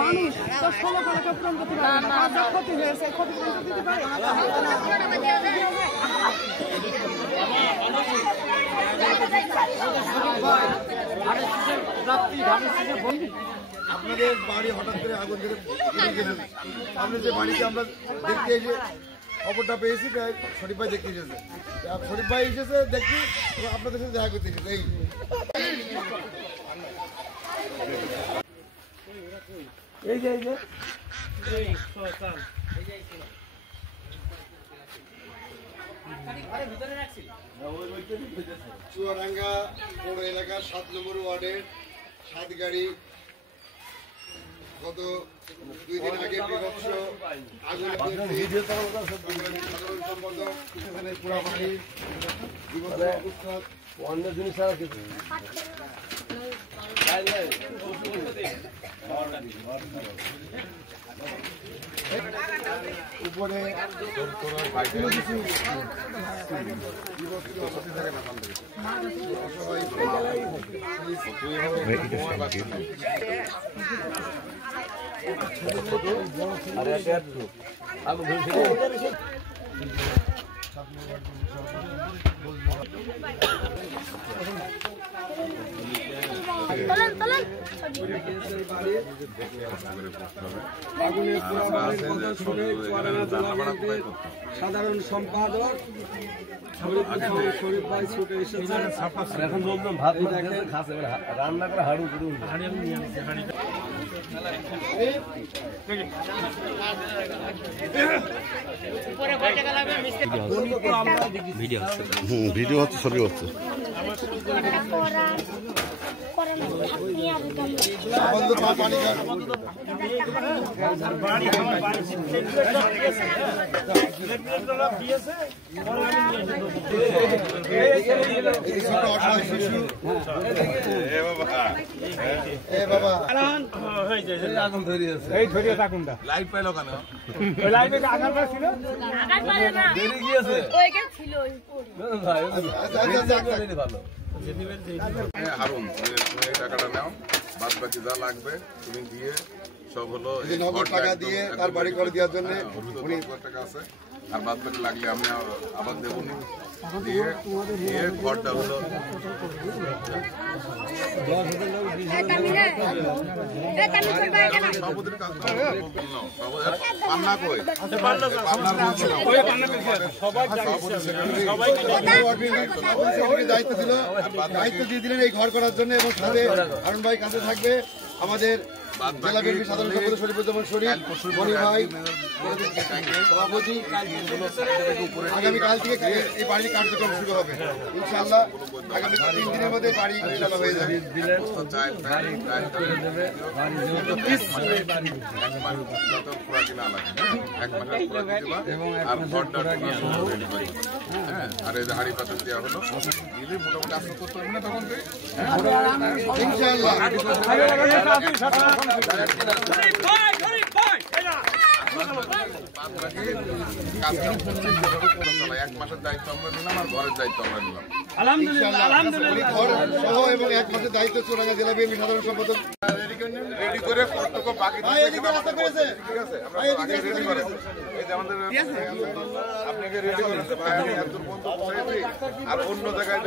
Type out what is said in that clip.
মানুষ তো 16 টাকা পূরণ করতে পারে না, ক্ষতি হয়েছে, ক্ষতি পূরণ দিতে পারে। আপনাদের বাড়ি হঠাৎ করে আগুন ধরে সামনে যে বাড়িতে আমরা দেখতে এসে খবরটা পেয়েছি, শরীফ ভাই দেখতে এসেছে, শরীফ ভাই এসেছে দেখি আপনাদের সাথে দেখা করতে এসেছে। এই যে চুয়াডাঙ্গা পৌর এলাকার 7 নম্বর ওয়ার্ডের 7 গাড়ি গত 2 দিন আগে বিভৎস আগুন সম্পাদক পুরা বাড়ি অন্য জিনিস ছাড়া কিছু উপরে সাধারণ সম্পাদক শরীফ ভাই ছুটে এসেছে। এখন বললাম ভাত রান্না করে হাড়ু ভিডিও হচ্ছে, ছবি হচ্ছে। লাইট পাইল কেন? হারুন, তুমি এই টাকাটা নাও, বাদ বাকি যা লাগবে তুমি দিয়ে সব হলো নগদ টাকা দিয়ে তার বাড়ি করে দেওয়ার জন্য টাকা আছে, আর বাদ বাকি লাগলে আমি আবার দেবো দিয়ে ঘরটা হলো পান্না কই দায়িত্ব দিয়ে দিলেন এই ঘর করার জন্য, এবং সাথে হারুন ভাই কাছে থাকবে আমাদের জেলা বিএনপি সাধারণ সম্পাদক শরীফুজ্জামান শরীফ, মনি ভাই সভাপতি। আগামীকাল থেকে এই বাড়ির কার্যক্রম শুরু হবে ইনশাআল্লাহ। আগামী 3 দিনের মধ্যে বাড়ি ইনশাআল্লাহ হয়ে যাবে। আর এই যে হাড়ি পাতা দেওয়া হলো দিলে মোটামুটি আস্তে করতে হবে না তখন ইনশাআল্লাহ। এক মাসের দায়িত্ব আমরা নিলাম আর ঘরের দায়িত্ব আমরা নিলাম ঘর সহ, এবং 1 মাসের দায়িত্ব চুয়াডাঙ্গা জেলা বিএনপি সাধারণ সম্পাদক রেডি করে কর্তব্য বাকি ঠিক আছে, আমরা আগে রেডি করে এই যে আমাদের আপনাকে রেডি করেছে, আর অন্য জায়গায়